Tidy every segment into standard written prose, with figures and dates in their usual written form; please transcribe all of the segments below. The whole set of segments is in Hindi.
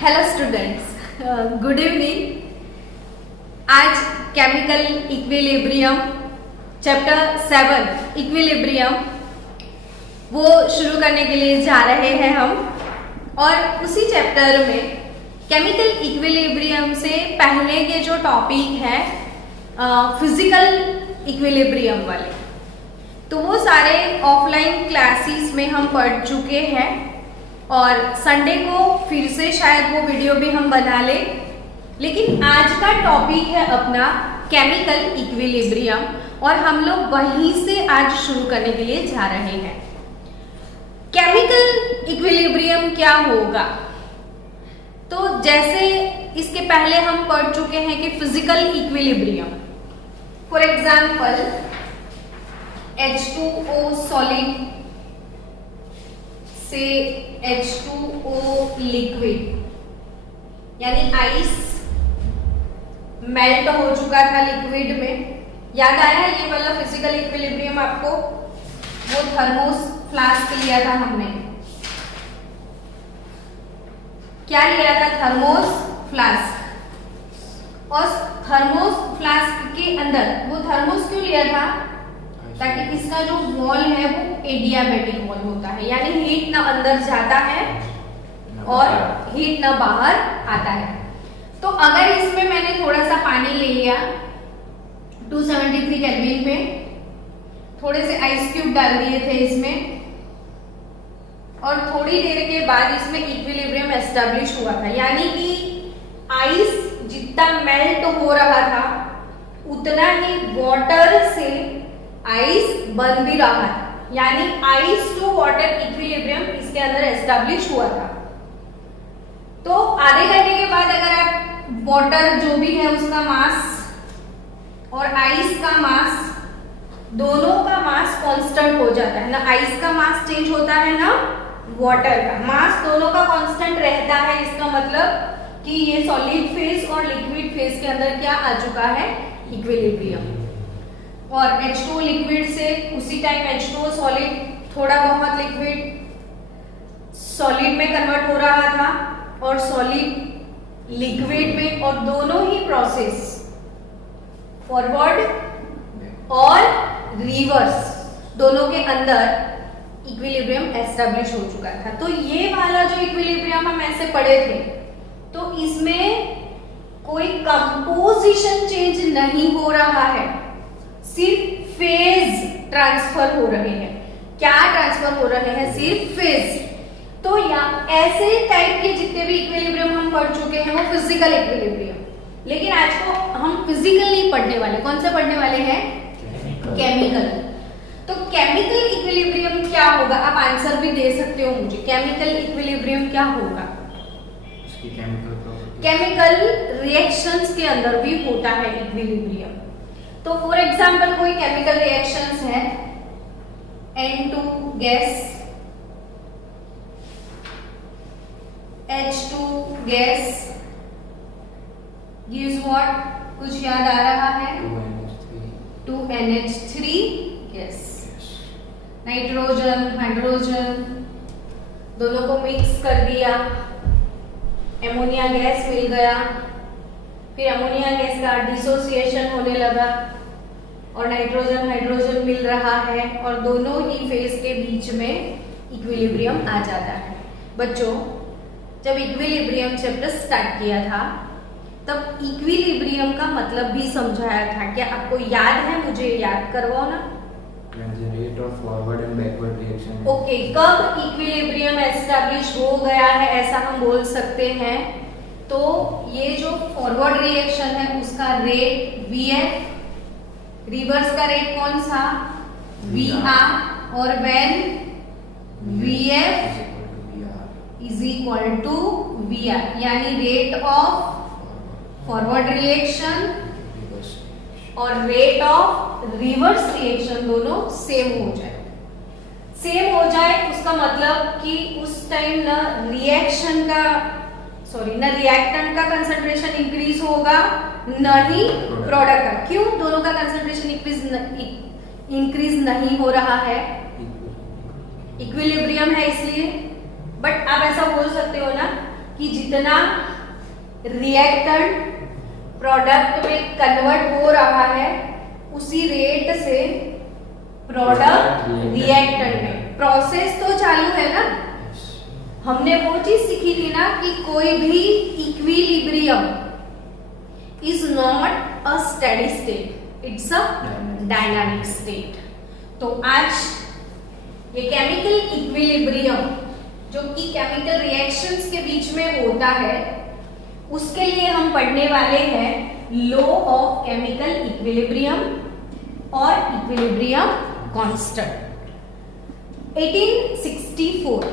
Hello students, good evening. आज केमिकल इक्विलिब्रियम चैप्टर 7 इक्विलिब्रियम वो शुरू करने के लिए जा रहे हैं हम। और उसी चैप्टर में केमिकल इक्विलिब्रियम से पहले के जो टॉपिक है फिजिकल इक्विलिब्रियम वाले, तो वो सारे ऑफलाइन क्लासेस में हम पढ़ चुके हैं और संडे को फिर से शायद वो वीडियो भी हम बना लें। लेकिन आज का टॉपिक है अपना केमिकल इक्विलिब्रियम और हम लोग वहीं से आज शुरू करने के लिए जा रहे हैं। केमिकल इक्विलिब्रियम क्या होगा? तो जैसे इसके पहले हम पढ़ चुके हैं कि physical equilibrium, for example H2O solid से H2O लिक्विड, यानी आइस मेल्ट हो चुका था लिक्विड में। याद आया ये वाला फिजिकल इक्विलिब्रियम आपको? वो थर्मोस फ्लास्क लिया था हमने। क्या लिया था? Thermos flask. और थर्मोस फ्लास्क के अंदर वो थर्मोस क्यों लिया था? ताकि इसका जो वॉल है वो एडियाबैटिक वॉल होता है, यानी हीट ना अंदर जाता है और हीट ना बाहर आता है। तो अगर इसमें मैंने थोड़ा सा पानी ले लिया 273 केल्विन पे, थोड़े से आइस क्यूब डाल दिए थे इसमें और थोड़ी देर के बाद इसमें इक्विलिब्रियम एस्टेब्लिश हुआ था, यानी कि आइस जितना मेल्ट हो रहा था उतना ही वाटर से आइस बन भी रहा था, यानी आइस टू वाटर इक्विलिब्रियम इसके अंदर एस्टेब्लिश हुआ था। तो आधे घंटे के बाद अगर आप वाटर जो भी है उसका मास और आइस का मास, दोनों का मास कांस्टेंट हो जाता है ना। आइस का मास चेंज होता है ना, वाटर का मास, दोनों का कांस्टेंट रहता है। इसका मतलब कि ये सॉलिड फेज और लिक्विड फेज के अंदर क्या आ चुका है? इक्विलिब्रियम। और H2O लिक्विड से उसी टाइम H2O सॉलिड, थोड़ा बहुत लिक्विड सॉलिड में कन्वर्ट हो रहा था और सॉलिड लिक्विड में, और दोनों ही प्रोसेस फॉरवर्ड और रिवर्स दोनों के अंदर इक्विलिब्रियम एस्टेब्लिश हो चुका था। तो ये वाला जो इक्विलिब्रियम हम ऐसे पढ़े थे, तो इसमें कोई कंपोजिशन चेंज नहीं हो रहा है, सिर्फ फेज ट्रांसफर हो रहे हैं। क्या ट्रांसफर हो रहे हैं? सिर्फ फेज। तो या ऐसे टाइप के जितने भी इक्विलिब्रियम हम पढ़ चुके हैं वो फिजिकल इक्विलिब्रियम। लेकिन आज को हम फिजिकल नहीं पढ़ने वाले, कौन सा पढ़ने वाले हैं? केमिकल। तो केमिकल इक्विलिब्रियम क्या होगा? आप आंसर भी दे सकते हो मुझे। केमिकल इक्विलिब्रियम क्या होगा? केमिकल रिएक्शंस के अंदर भी होता है इक्विलिब्रियम। तो फॉर एग्जाम्पल कोई केमिकल रिएक्शंस है, N2 gas, H2 gas gives what? कुछ याद आ रहा है? 2NH3 gas. नाइट्रोजन हाइड्रोजन दोनों को मिक्स कर दिया, एमोनिया गैस मिल गया। फिर अमोनिया गैस का डिसोसिएशन होने लगा और नाइट्रोजन हाइड्रोजन मिल रहा है और दोनों ही फेज के बीच में इक्विलिब्रियम आ जाता है। बच्चों, जब इक्विलिब्रियम चैप्टर स्टार्ट किया था तब इक्विलिब्रियम का मतलब भी समझाया था। क्या आपको याद है? मुझे याद करवाओ ना। Rate of forward and backward reaction. Okay, कब इक्विलिब्रियम एस्टेब्लिश हो गया है ऐसा हम बोल सकते हैं? तो ये जो फॉरवर्ड रिएक्शन है उसका रेट Vf, रिवर्स का रेट कौन सा? Vr, और when Vf is equal to Vr, यानी रेट ऑफ फॉरवर्ड रिएक्शन और रेट ऑफ रिवर्स रिएक्शन दोनों सेम हो जाए। सेम हो जाए उसका मतलब कि उस टाइम ना रिएक्शन का, सॉरी, ना रिएक्टेंट का कंसंट्रेशन इंक्रीज होगा न ही प्रोडक्ट का। क्यों? दोनों का कंसंट्रेशन इंक्रीज नहीं हो रहा है, इक्विलिब्रियम है इसलिए। बट आप ऐसा बोल सकते हो ना कि जितना रिएक्टेंट प्रोडक्ट में कन्वर्ट हो रहा है उसी रेट से प्रोडक्ट रिएक्टेंट में, प्रोसेस तो चालू है ना। हमने वो चीज सीखी थी ना कि कोई भी equilibrium is not a steady state, it's a dynamic state. तो आज ये केमिकल इक्विलिब्रियम जो कि केमिकल रिएक्शंस के बीच में होता है उसके लिए हम पढ़ने वाले हैं लॉ ऑफ केमिकल इक्विलिब्रियम और equilibrium constant. 1864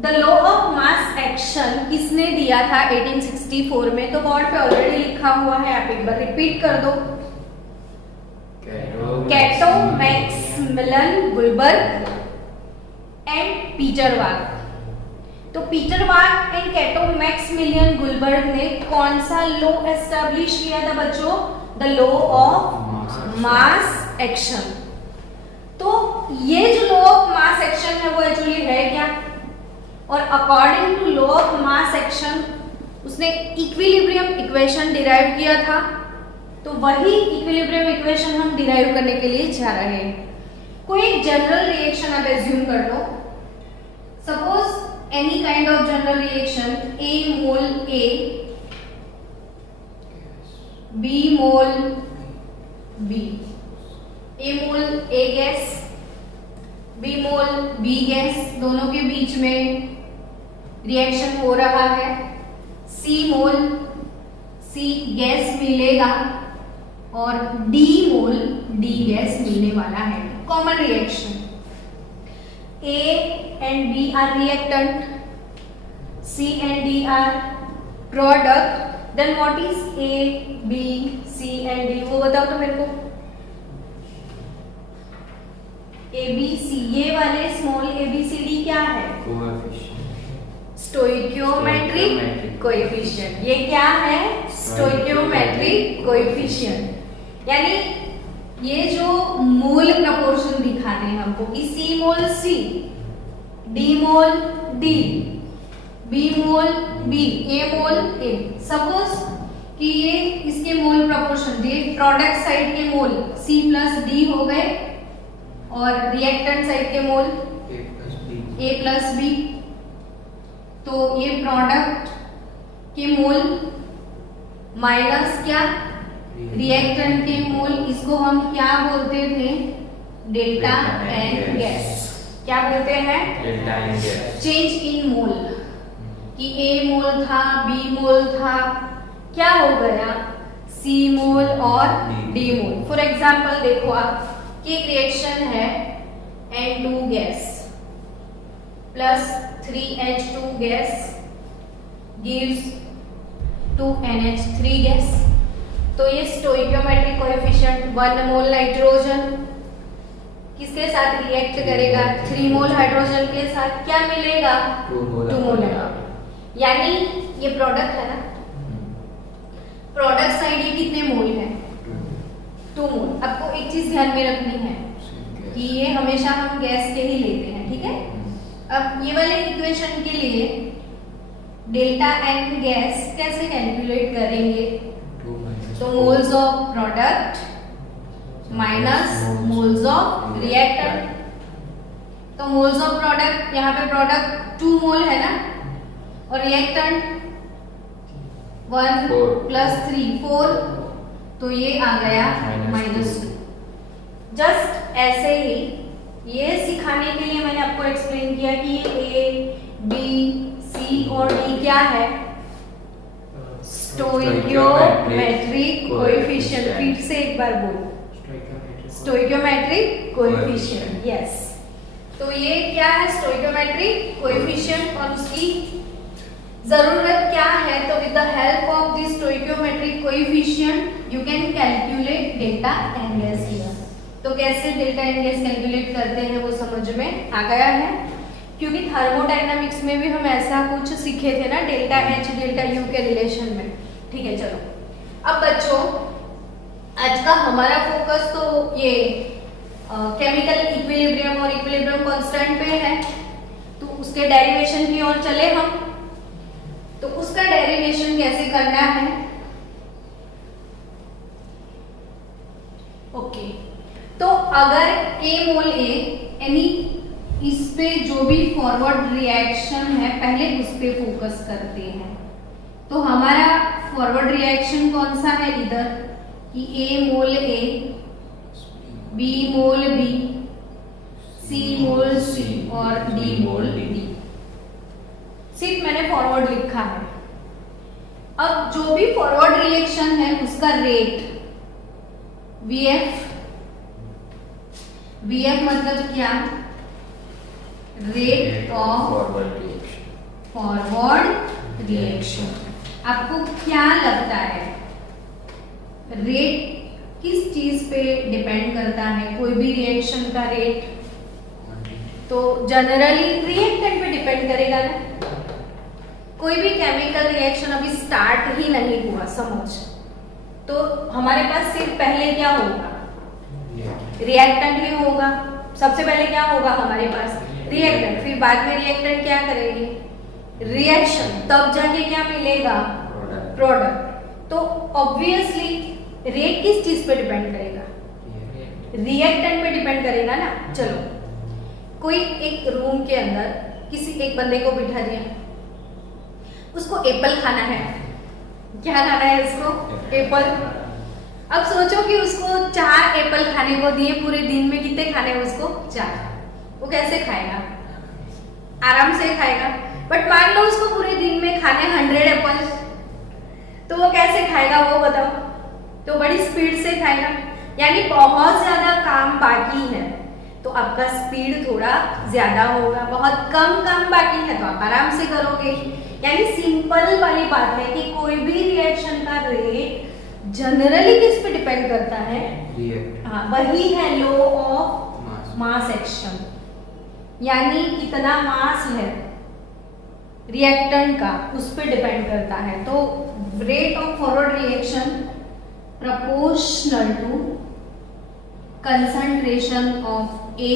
the law of mass action किसने दिया था 1864 में? तो बोर्ड पे ऑलरेडी लिखा हुआ है, आप एक बार रिपीट कर दो। कैटो, मैक्समिलन गुलबर्ग एंड पीटर वाग। तो पीटर वाग एंड कैटो, मैक्समिलियन गुलबर्ग ने कौन सा लॉ एस्टैब्लिश किया था बच्चों? The law of mass action. तो ये जो लॉ ऑफ मास एक्शन है वो एक्चुअली है क्या? और according to law of mass action उसने इक्विलिब्रियम इक्वेशन डिराइव किया था। तो वही इक्विलिब्रियम इक्वेशन हम डिराइव करने के लिए जा रहे हैं। कोई एक जनरल रिएक्शन आप एज्यूम कर लो, suppose any kind of general reaction, A mole A, B mole B, A mole A gas, B mole B gas, दोनों के बीच में रिएक्शन हो रहा है। C मोल C गैस मिलेगा और D मोल D गैस मिलने वाला है। Common reaction, A and B are reactant, C and D are product, then what is A, B, C and D? वो बताओ तो मेरे को। A, B, C, ये वाले small A, B, C, D क्या है? Stoichiometric coefficient. ये क्या है? Stoichiometric coefficient. यानी ये जो मोल प्रपोर्शन दिखाते हैं हमको कि C mole C, D mole D, B mole B, A mole A। Suppose कि ये इसके मोल प्रपोर्शन दिए, प्रोडक्ट साइड के मोल C प्लस D हो गए और रिएक्टेंट साइड के मोल A प्लस B। तो ये प्रोडक्ट के मोल माइनस क्या? रिएक्टेंट के मोल, इसको हम क्या बोलते थे? Delta N gas. क्या बोलते हैं? Delta N gas. Change in mole कि A मोल था, B मोल था, क्या हो गया? C मोल और D मोल। फॉर एग्जांपल देखो आप कि एक रिएक्शन है N2 gas plus 3H2 gas gives 2NH3 gas. तो ये स्टोइकियोमेट्रिक कोएफिशिएंट 1 मोल नाइट्रोजन किसके साथ रिएक्ट करेगा? 3 मोल हाइड्रोजन के साथ, क्या मिलेगा? 2 मोल। यानी ये प्रोडक्ट है ना, प्रोडक्ट साइड ये कितने मोल है? 2 मोल। आपको एक चीज ध्यान में रखनी है कि ये हमेशा हम गैस के ही लेते हैं, ठीक है? अब ये वाले इक्वेशन के लिए डेल्टा एन गैस कैसे कैलकुलेट करेंगे? तो moles of product minus moles of reactant. तो मोल्स ऑफ प्रोडक्ट, यहाँ पे प्रोडक्ट 2 मोल है ना और रिएक्टेंट 1 प्लस 3 4, तो ये आ गया -2। जस्ट ऐसे ही ये सिखाने के लिए मैंने आपको एक्सप्लेन किया कि ये A, B, C और D क्या है? Stoichiometric coefficient. फिर से एक बार बोलो, स्टोइकियोमेट्रिक कोएफिशिएंट। यस, तो ये क्या है? Stoichiometric coefficient. और उसकी जरूरत क्या है? तो with the help of this stoichiometric coefficient you can calculate delta N gas here. तो कैसे डेल्टा एन गैस कैलकुलेट करते हैं वो समझ में आ गया है, क्योंकि थर्मोडायनामिक्स में भी हम ऐसा कुछ सीखे थे ना, डेल्टा एच डेल्टा यू के रिलेशन में। ठीक है, चलो अब बच्चों आज का हमारा फोकस तो ये केमिकल इक्विलिब्रियम और इक्विलिब्रियम कांस्टेंट पे है, तो उसके डेरिवेशन की ओर चले हम। तो उसका डेरिवेशन कैसे करना है? ओके, तो अगर A मोल A यानी इस पे जो भी फॉरवर्ड रिएक्शन है पहले उस पे फोकस करते हैं, तो हमारा फॉरवर्ड रिएक्शन कौन सा है इधर कि A mole A, B mole B, C mole C और D मोल D। सिर्फ मैंने फॉरवर्ड लिखा है। अब जो भी फॉरवर्ड रिएक्शन है उसका रेट VF मतलब क्या? Rate of forward reaction. आपको क्या लगता है रेट किस चीज पे डिपेंड करता है? कोई भी रिएक्शन का रेट तो जनरली रिएक्टेंट पे डिपेंड करेगा ना। कोई भी केमिकल रिएक्शन अभी स्टार्ट ही नहीं हुआ समझ, तो हमारे पास सिर्फ पहले क्या होगा? रिएक्टेंट ही होगा। सबसे पहले क्या होगा हमारे पास? रिएक्टेंट, फिर बाद में रिएक्टेंट क्या करेंगे? रिएक्शन, तब जाके क्या मिलेगा? प्रोडक्ट। तो ऑब्वियसली रेट किस चीज पे डिपेंड करेगा? रिएक्टेंट पे डिपेंड करेगा ना। चलो, कोई एक रूम के अंदर किसी एक बंदे को बिठा दिया, उसको एप्पल खाना है। क्या खाना है उसको? एप्पल। अब सोचो कि उसको 4 एप्पल खाने को दिए, पूरे दिन में कितने खाने हैं उसको? 4। वो कैसे खाएगा? आराम से खाएगा। बट मान लो उसको पूरे दिन में खाने 100 एप्पल, तो वो कैसे खाएगा वो बताओ? तो बड़ी स्पीड से खाएगा, यानी बहुत ज्यादा काम बाकी है तो आपका स्पीड थोड़ा ज्यादा होगा, बहुत कम काम बाकी है तो आप आराम से करोगे। यानी सिंपल वाली बात है कि कोई भी रिएक्शन का रेट जनरली किस पे डिपेंड करता है? हाँ, वही है लॉ ऑफ मास एक्शन, यानी कितना मास है रिएक्टेंट का उस पे डिपेंड करता है। तो rate of forward reaction proportional to concentration of A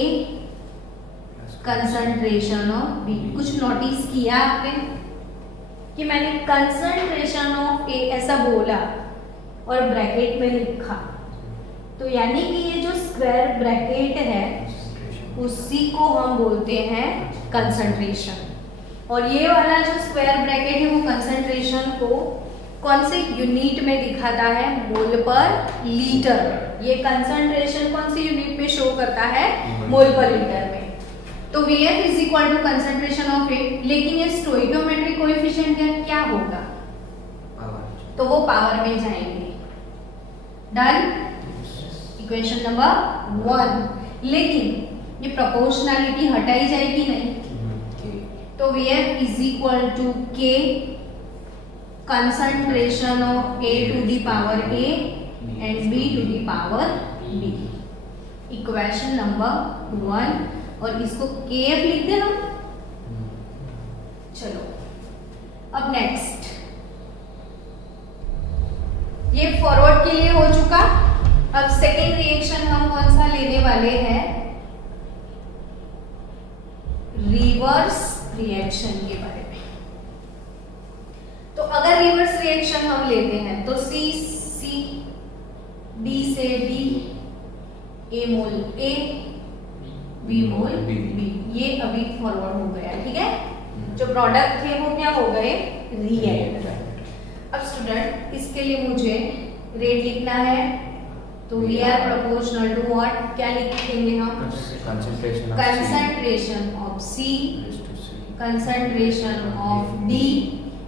concentration of B। कुछ नोटिस किया आपने कि मैंने कंसंट्रेशन ऑफ A ऐसा बोला और ब्रैकेट में लिखा, तो यानी कि ये जो स्क्वायर ब्रैकेट है उसी को हम बोलते हैं कंसंट्रेशन, और ये वाला जो स्क्वायर ब्रैकेट है वो कंसंट्रेशन को कौन से यूनिट में दिखाता है? मोल पर लीटर। ये कंसंट्रेशन कौन सी यूनिट में शो करता है? मोल पर लीटर में। तो VF is equal to concentration of A, लेकिन ये स्टोइकियोमेट्रिक कोएफिशिएंट क्या होगा? तो वो पावर में जाएंगे। डन? Equation number 1। लेकिन ये प्रोपोर्शनैलिटी हटाई जाएगी नहीं, तो VF is equal to K concentration of A to the power A and B to the power B। Equation number 1, और इसको KF लिख दे हम। चलो, अब नेक्स्ट, ये फॉरवर्ड के लिए हो चुका। अब सेकेंड रिएक्शन हम कौन सा लेने वाले हैं? रिवर्स रिएक्शन के बारे में। तो अगर रिवर्स रिएक्शन हम लेते हैं तो C D से D, A mole A, B mole B, ये अभी फॉरवर्ड हो गया। ठीक है, जो प्रोडक्ट थे वो क्या हो गए? रिएक्टेंट। अब स्टूडेंट इसके लिए मुझे रेट लिखना है, तो V R proportional to what? क्या लिखेंगे हम? Concentration of C, concentration of D,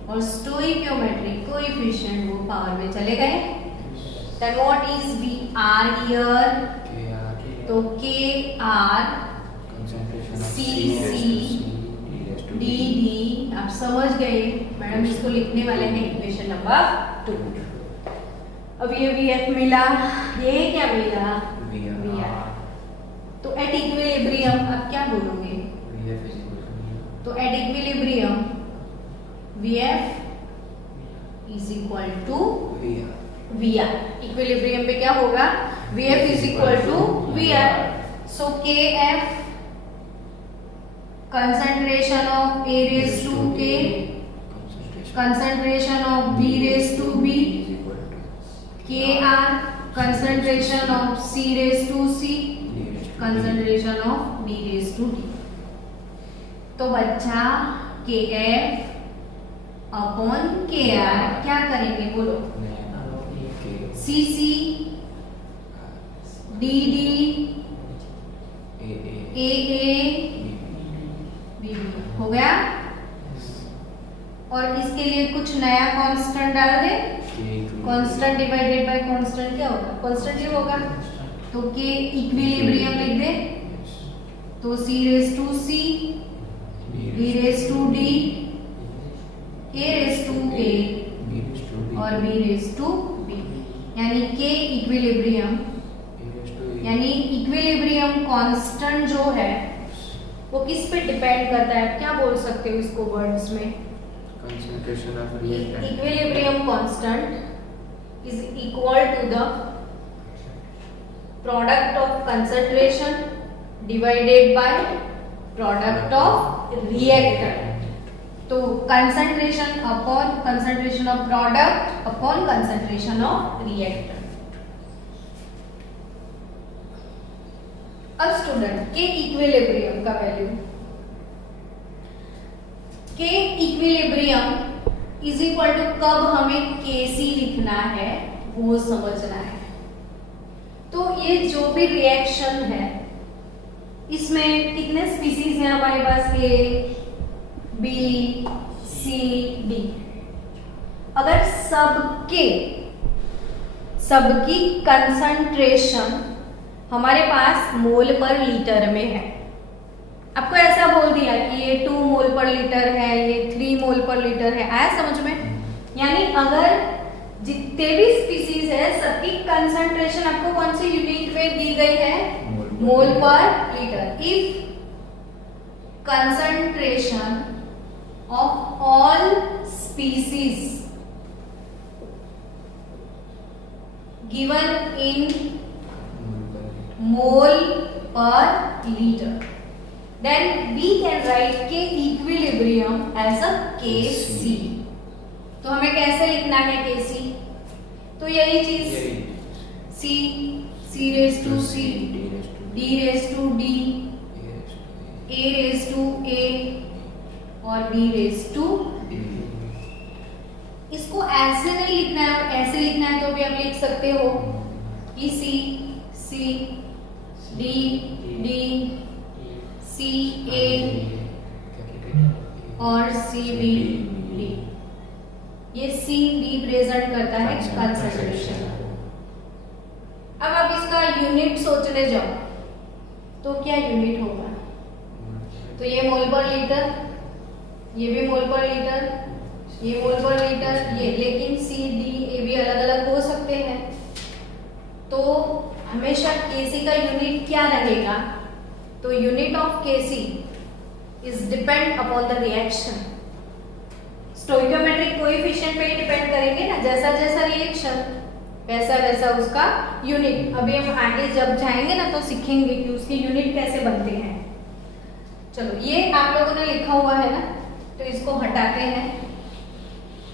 और स्टोइकियोमेट्रिक कोएफिशिएंट वो पावर में चले गए। Then what is VR here? तो KR CC DD। आप समझ गए मैडम, इसको लिखने वाले हैं इक्वेशन नंबर 2। अब ये VF मिला, ये क्या मिला? VR। तो एट इक्विलिब्रियम आप क्या बोलोगे? तो at equilibrium VF is equal to VR। Equilibrium पे क्या होगा? VF is equal to VR। So KF concentration of A raise to K, concentration of B raised to B, is equal to Kr concentration of C raised to C, D raised to D. concentration of B raised to D. तो बच्चा Kf अपॉन Kr क्या करेंगे बोलो? Cc dd AA BB हो गया। और इसके लिए कुछ नया कांस्टेंट डाल दे। कांस्टेंट डिवाइडेड बाय कांस्टेंट क्या होगा? कांस्टेंट ही होगा। तो K इक्विलिब्रियम लिख दे। तो C raise to C, B raise to D, A raise to A और B रेज टू B, यानी K इक्विलिब्रियम, यानी इक्विलिब्रियम कांस्टेंट जो है वो किस पे डिपेंड करता है? क्या बोल सकते हो इसको वर्ड्स में? concentration of reactant. Equilibrium constant is equal to the product of concentration divided by product of reactant. तो concentration upon concentration of product upon concentration of reactant. अब स्टूडेंट के इक्विलिब्रियम का वैल्यू, के इक्विलिब्रियम इज इक्वल टू कब हमें Kc लिखना है वो समझना है। तो ये जो भी रिएक्शन है इसमें कितने स्पीसीज हैं हमारे पास? A, B, C, D। अगर सबकी कंसंट्रेशन हमारे पास मोल पर लीटर में है, आपको ऐसा बोल दिया कि ये 2 मोल पर लीटर है, ये 3 मोल पर लीटर है, आया समझ में? यानी अगर जितने भी स्पीसीज है सबकी कंसंट्रेशन आपको कौन सी यूनिट में दी गई है? मोल पर litre. If concentration of all species given in mole per liter, then we can write K equilibrium as a Kc। तो हमें कैसे लिखना है Kc? तो यही चीज C raise to C, D raise to D, A raise to A और B रेज टू B। इसको ऐसे नहीं लिखना है, ऐसे लिखना है तो भी आप लिख सकते हो कि C D D C A और C B D। ये C रिप्रेजेंट करता है कंसंट्रेशन। अब आप इसका यूनिट सोचने जाओ तो क्या यूनिट होगा? तो ये मोल पर लीटर, ये भी मोल पर लीटर, ये मोल पर लीटर, ये, लेकिन C D A भी अलग अलग हो सकते हैं। तो हमेशा Kc का यूनिट क्या रहेगा? तो unit of Kc is depend upon the reaction. Stoichiometric coefficient पे ही डिपेंड करेंगे ना, जैसा जैसा रिएक्शन वैसा वैसा उसका यूनिट। अभी हम आगे जब जाएंगे ना तो सीखेंगे कि उसके यूनिट कैसे बनते हैं। चलो ये आप लोगों ने लिखा हुआ है ना, तो इसको हटाते हैं।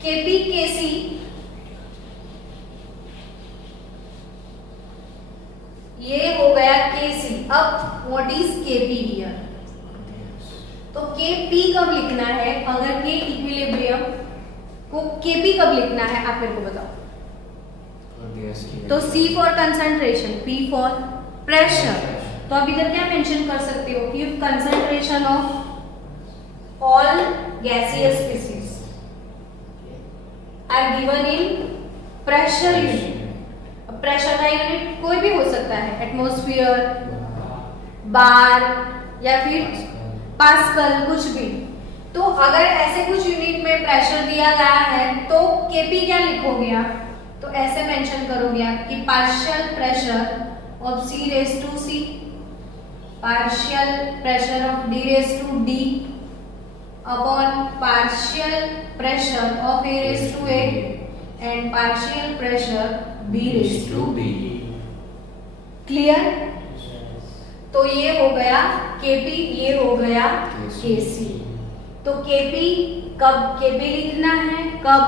Kp Kc ये हो गया Kc। अब व्हाट इज Kp हियर? तो Kp कब लिखना है? अगर K इक्विलिब्रियम को Kp कब लिखना है आप मेरे को बताओ। तो C for concentration, P for pressure. तो आप इधर क्या मेंशन कर सकते हो कि concentration of all gaseous species are given in pressure unit. Pressure का यूनिट कोई भी हो सकता है, एटमॉस्फेयर, बार या फिर पास्कल, कुछ भी। तो अगर ऐसे कुछ यूनिट में प्रेशर दिया गया है तो Kp क्या लिखोगे आप? तो ऐसे मेंशन करोगे आप कि partial pressure of C raise to C, partial pressure of D raise to D upon partial pressure of A raise to A and partial pressure B raise to B। Clear? तो ये हो गया Kp, ये हो गया Kc। तो Kp कब Kp लिखना है, कब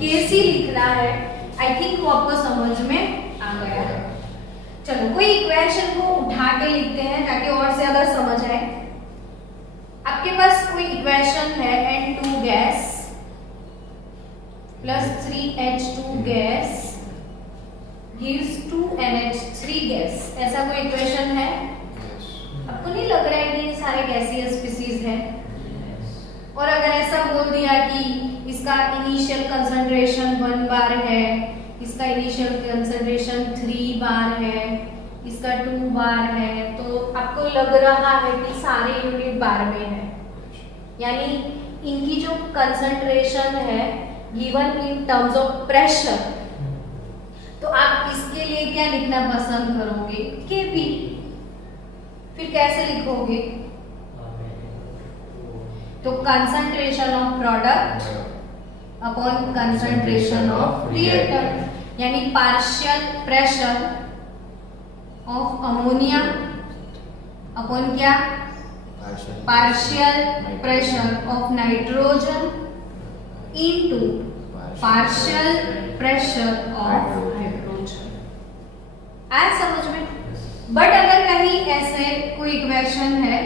Kc लिखना है। आई थिंक वो आपको समझ में आ गया है। चलो कोई इक्वेशन को उठा के लिखते हैं ताकि और से अगर समझ आए। आपके पास कोई इक्वेशन है N2 gas plus 3H2 gas gives 2NH3 gas, ऐसा कोई इक्वेशन है? आपको नहीं लग रहा है कि ये सारे गैसीय स्पीसीज हैं? और अगर ऐसा बोल दिया कि इसका इनिशियल कंसंट्रेशन 1 बार है, इसका इनिशियल कंसंट्रेशन 3 बार है, इसका 2 बार है, तो आपको लग रहा है कि सारे यूनिट बार में है, यानी इनकी जो कंसंट्रेशन है given in terms of pressure, तो आप इसके लिए क्या लिखना पसंद करोगे? Kp। फिर कैसे लिखोगे? तो concentration of product upon concentration of reactant, यानी partial pressure of ammonia upon क्या? Partial pressure of nitrogen into partial pressure of hydrogen. आया समझ में? बट अगर कहीं ऐसे कोई इक्वेशन है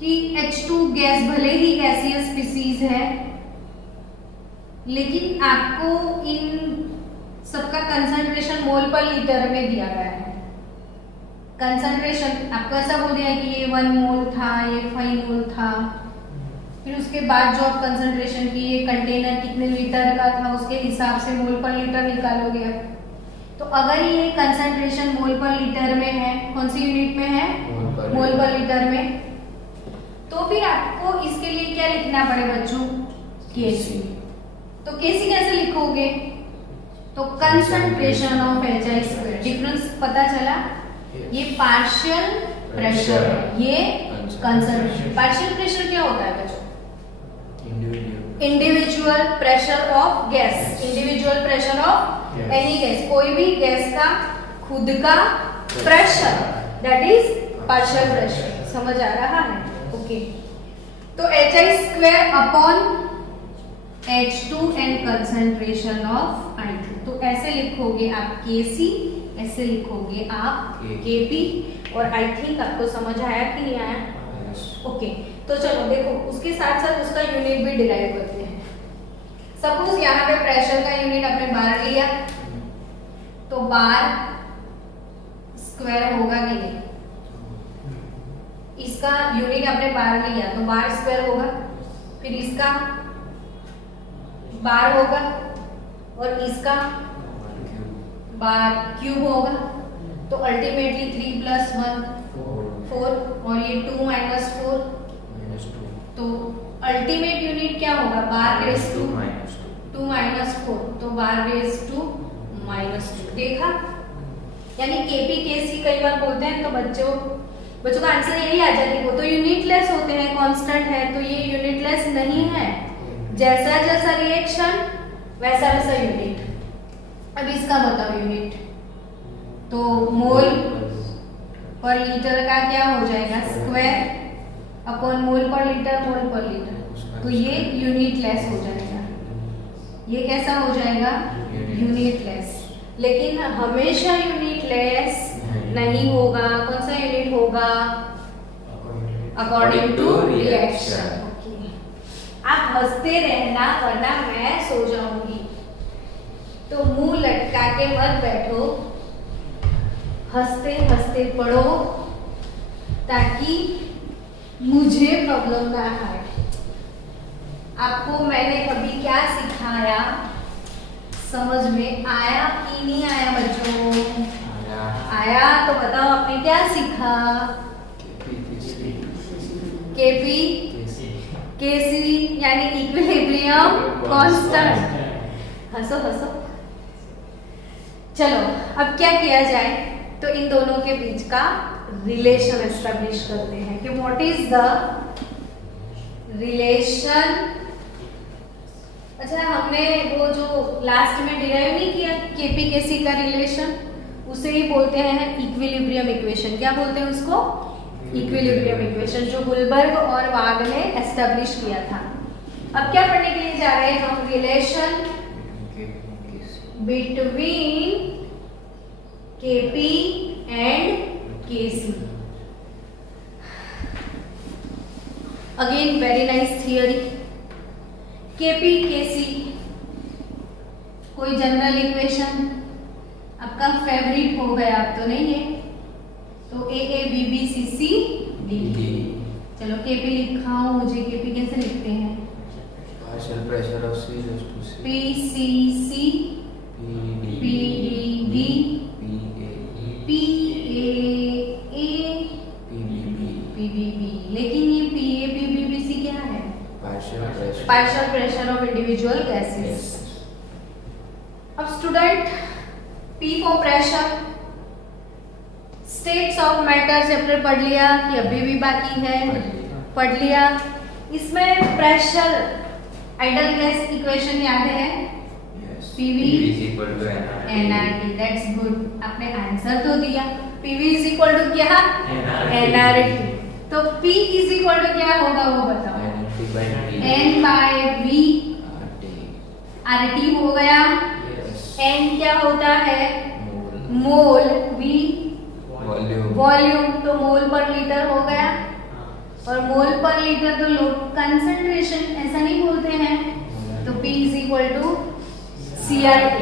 कि H2 गैस भले ही गैसीय स्पीसीज है, लेकिन आपको इन सबका कंसंट्रेशन मोल पर लीटर में दिया गया है। कंसंट्रेशन आपको ऐसा बोल दिया है कि ये 1 मोल था, ये 5 मोल था, फिर उसके बाद जो आप कंसंट्रेशन की ये कंटेनर कितने लीटर का था उसके हिसाब से मोल पर लीटर निकालोगे आप। तो अगर ये कंसंट्रेशन मोल पर लीटर में है, कौन सी यूनिट में है? मोल पर लीटर में, तो फिर आपको इसके लिए क्या लिखना पड़े बच्चों? Kc। तो Kc कैसे लिखोगे? तो कंसंट्रेशन ऑफ HI², डिफरेंस पता चला? ये पार्शियल प्रेशर है, ये कंसंट्रेशन। पार्शियल प्रेशर क्या होता है बच्चों? Individual pressure of gas, individual pressure of any gas, कोई भी गैस का खुद का pressure, that is partial pressure. समझ आ रहा है? ओके। तो HI² upon H2 and concentration of I2, तो ऐसे लिखोगे आप Kc, ऐसे लिखोगे आप Kp। और आई थिंक आपको समझ आया कि नहीं आया? ओके। तो चलो देखो, उसके साथ साथ उसका यूनिट भी डिराइव करते हैं। सपोज यहाँ पे प्रेशर का यूनिट आपने बार लिया, तो बार स्क्वायर होगा कि नहीं? इसका यूनिट आपने बार लिया तो बार स्क्वायर होगा, फिर इसका बार होगा और इसका बार क्यूब होगा, तो अल्टीमेटली 3 + 1 4 और ये 2 - 4, तो अल्टीमेट यूनिट क्या होगा? बार रेज टू 2 - 4, तो बार रेज टू -2। देखा? यानी Kp Kc कई बार बोलते हैं तो बच्चों का आंसर यही आ जाती है, वो तो यूनिटलेस होते हैं, कांस्टेंट है, तो ये यूनिटलेस नहीं है। जैसा जैसा रिएक्शन वैसा वैसा यूनिट। अब इसका बताओ यूनिट, तो मोल पर लीटर का क्या हो जाएगा? स्क्वायर अपॉन मोल पर लीटर, तो ये यूनिटलेस हो जाएगा। ये कैसा हो जाएगा? यूनिटलेस। लेकिन हमेशा यूनिटलेस नहीं होगा। कौन सा यूनिट होगा? According to reaction. आप हंसते रहना वरना मैं सो जाऊंगी, तो मुंह लटका के मत बैठो, हंसते हंसते पढ़ो ताकि मुझे प्रॉब्लम ना आए। आपको मैंने अभी क्या सिखाया समझ में आया कि नहीं आया बच्चों? आया तो बताओ आपने क्या सीखा? Kp Kc यानी इक्विलिब्रियम कांस्टेंट। हंसो हंसो। चलो अब क्या किया जाए, तो इन दोनों के बीच का रिलेशन एस्टेब्लिश करते हैं कि व्हाट इज द रिलेशन। अच्छा, हमने वो जो लास्ट में डिराइव नहीं किया Kp Kc का रिलेशन, उसे ही बोलते हैं इक्विलिब्रियम इक्वेशन। क्या बोलते हैं उसको? इक्विलिब्रियम इक्वेशन, जो गुलबर्ग और वाग ने एस्टेब्लिश किया था। अब क्या पढ़ने के लिए जा रहे हैं हम? Relation between Kp and Kc। Again very nice theory. Kp Kc कोई जनरल इक्वेशन आपका फेवरेट हो गया, अब तो नहीं है, तो A B C C D। चलो Kp लिखा हूं, मुझे Kp कैसे लिखते हैं? partial pressure of C raised to C P C C P D D P A A P B B। लेकिन ये P A P B B C क्या है? Partial pressure of individual gases. अब student P for pressure, states of matter chapter पढ़ लिया कि अभी भी बाकी है? पढ़ लिया। इसमें प्रेशर आइडल गैस इक्वेशन याद है? PV nRT। दैट्स गुड, आपने आंसर तो दिया। PV इज इक्वल टू क्या? nRT। तो P इज इक्वल टू क्या होगा वो बताओ? N बाय V RT हो गया। N क्या होता है? मोल। V वॉल्यूम, तो मोल पर लीटर हो गया। और मोल पर लीटर तो कंसंट्रेशन, ऐसा नहीं बोलते हैं? तो P is equal to CRT।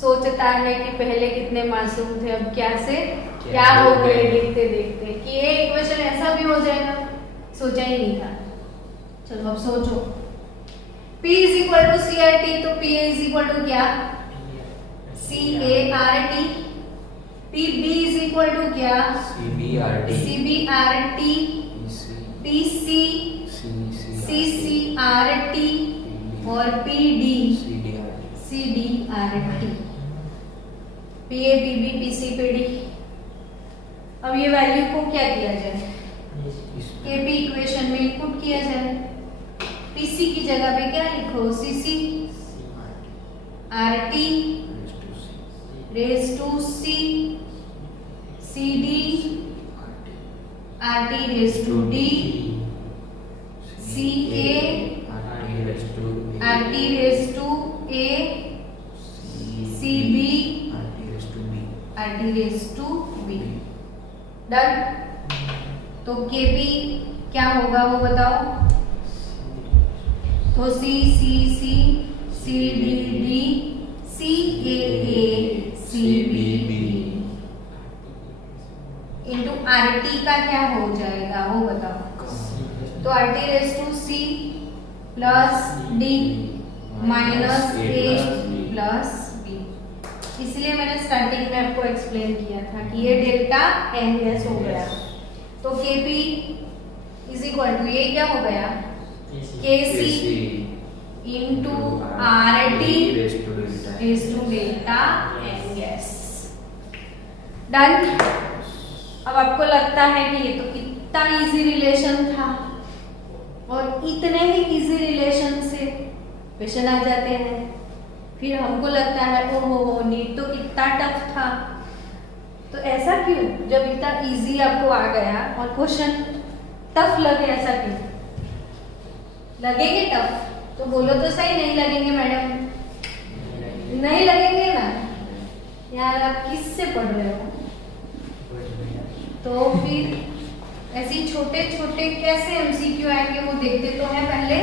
सोचता है कि पहले कितने मासूम थे, अब क्या से क्या हो गए देखते देखते, कि ये इक्वेशन ऐसा भी हो जाएगा, सोचा ही नहीं था। चलो अब सोचो, P is equal to CRT, तो P इज इक्वल टू क्या? CART। PB is equal to क्या? CBRT। PC CCRT और PD CDRT। PA PB PC PD। अब ये वैल्यू को क्या किया जाए? Kp इक्वेशन में इनपुट किया जाए। PC की जगह पे क्या लिखो? CC RT raise to C CD RT raise to D CA RT raise to A CB RT raise to B। Done. तो Kp क्या होगा वो बताओ? तो C C C C D D C A A C B B into RT का क्या हो जाएगा वो बताओ? तो RT raise to C plus D minus A plus B। इसलिए मैंने स्टार्टिंग में आपको एक्सप्लेन किया था कि ये डेल्टा N गैस हो गया। तो Kp इज इक्वल टू, ये क्या हो गया? Kc into RT raise to delta N gas. Done. अब आपको लगता है कि ये तो कितना इजी रिलेशन था, और इतने ही इजी रिलेशन से क्वेश्चन आ जाते हैं। फिर हमको लगता है ओहो नीट तो कितना टफ था। तो ऐसा क्यों? जब इतना इजी आपको आ गया और क्वेश्चन टफ लगे, ऐसा क्यों? लगेंगे टफ तो बोलो तो सही, नहीं लगेंगे मैडम? नहीं लगेंगे ना यार, आप किससे पढ़ रहे हो? तो फिर ऐसी छोटे छोटे कैसे एमसीक्यू आएंगे वो देखते तो हैं पहले।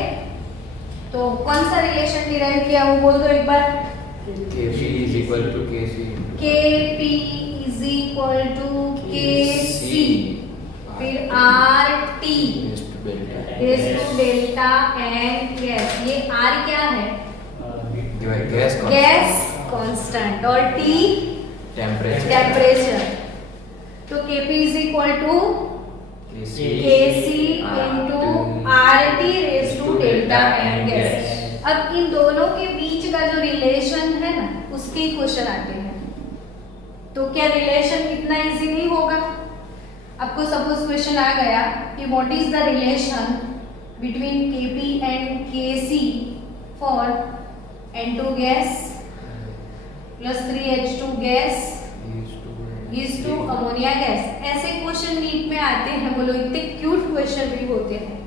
तो कौन सा रिलेशन डिराइव किया वो बोल दो एक बार। Kp is equal to Kc Kp is equal to Kc, फिर RT raise to delta N gas. ये R क्या है? गैस कांस्टेंट, और T टेम्परेचर। तो Kp is equal to Kc into RT raise to delta N gas. अब इन दोनों के बीच का जो रिलेशन है ना, उसके क्वेश्चन आते हैं। तो क्या रिलेशन इतना इजी नहीं होगा? आपको सपोज क्वेश्चन आ गया कि what is the relation between Kp and Kc for N2 gas plus 3H2 gas is to ammonia gas. ऐसे क्वेश्चन नीट में आते हैं, बोलो इतने क्यूट क्वेश्चन भी होते हैं।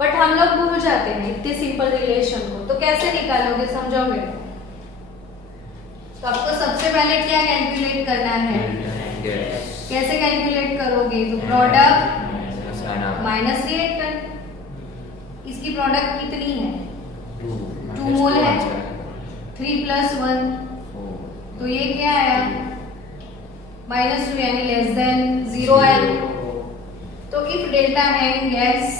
बट हम लोग भूल जाते हैं इतने सिंपल रिलेशन को, तो कैसे निकालोगे समझाओ मेरे को। तो आपको सबसे पहले क्या कैलकुलेट करना है, कैसे कैलकुलेट करोगे, तो प्रोडक्ट माइनस रिएक्टेंट, इसकी प्रोडक्ट कितनी है 2 मोल है, 3 + 1 तो ये क्या आया -2 यानी लेस देन 0 आया। तो if delta N gas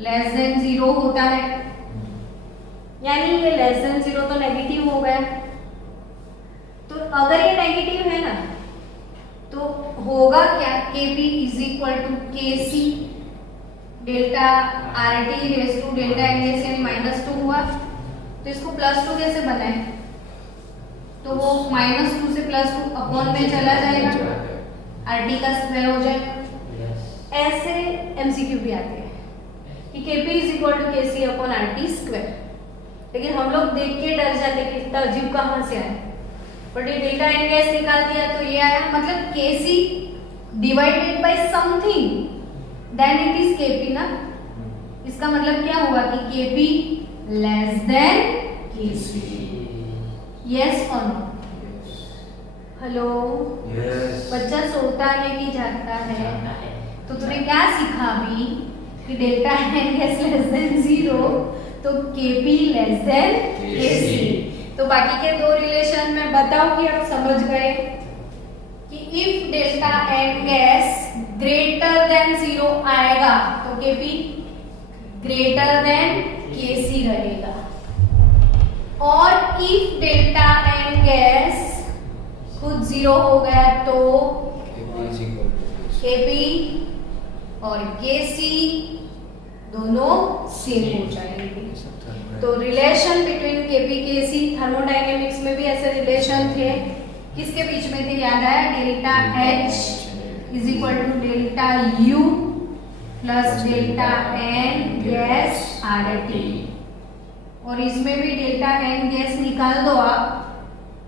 less than 0 होता है, यानी ये लेस देन 0 तो नेगेटिव हो गया। तो अगर ये नेगेटिव है ना तो होगा क्या, Kp = Kc delta RT raise to delta N gas यानी -2 हुआ। तो इसको +2 कैसे बनाए, तो वो -2 से +2 अपॉन में चला जाएगा, RT का स्क्वायर हो जाएगा। ऐसे MCQ भी आते हैं कि Kp = Kc/RT²। लेकिन हम लोग देख के डर जाते कि इतना अजीब कहाँ से आया, बट ये डेल्टा एन गैस निकाल दिया तो ये आया, मतलब Kc divided by something then it is Kp ना। इसका मतलब क्या हुआ कि Kp less than Kc, yes और नो। हेलो, बच्चा सोता है कि जागता है, तो तूने क्या सीखा अभी कि delta N gas less than 0 तो Kp लेस देन Kc। तो बाकी के 2 रिलेशन में बताओ कि आप समझ गए कि if delta N gas greater than 0 आएगा तो Kp ग्रेटर देन Kc रहेगा, और इफ डेल्टा एन गैस खुद 0 हो गया तो Kp और Kc दोनों सेम हो जाएंगे। तो relation between Kp Kc thermodynamics में भी ऐसे रिलेशन थे, किसके बीच में थे याद आया, delta H = delta U plus delta N gas RT। और इसमें भी डेल्टा N गैस निकाल दो आप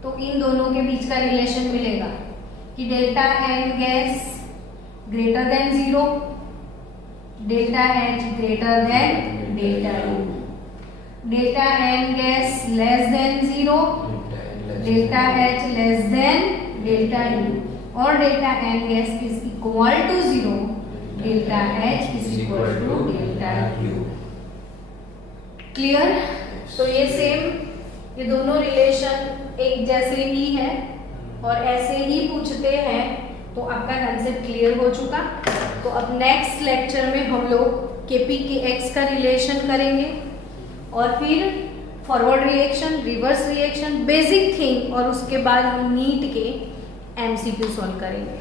तो इन दोनों के बीच का रिलेशन मिलेगा कि delta N gas greater than 0, delta H greater than delta U, delta N gas less than 0, delta H less than delta U, और delta N gas is equal to 0, delta H is equal to delta U। Clear. तो ये सेम, ये दोनों रिलेशन एक जैसे ही है और ऐसे ही पूछते हैं, तो आपका कंसेप्ट क्लियर हो चुका। तो अब नेक्स्ट लेक्चर में हम लोग Kp Kx का रिलेशन करेंगे और फिर forward reaction, reverse reaction, basic thing, और उसके बाद हम नीट के MCQ सॉल्व करेंगे।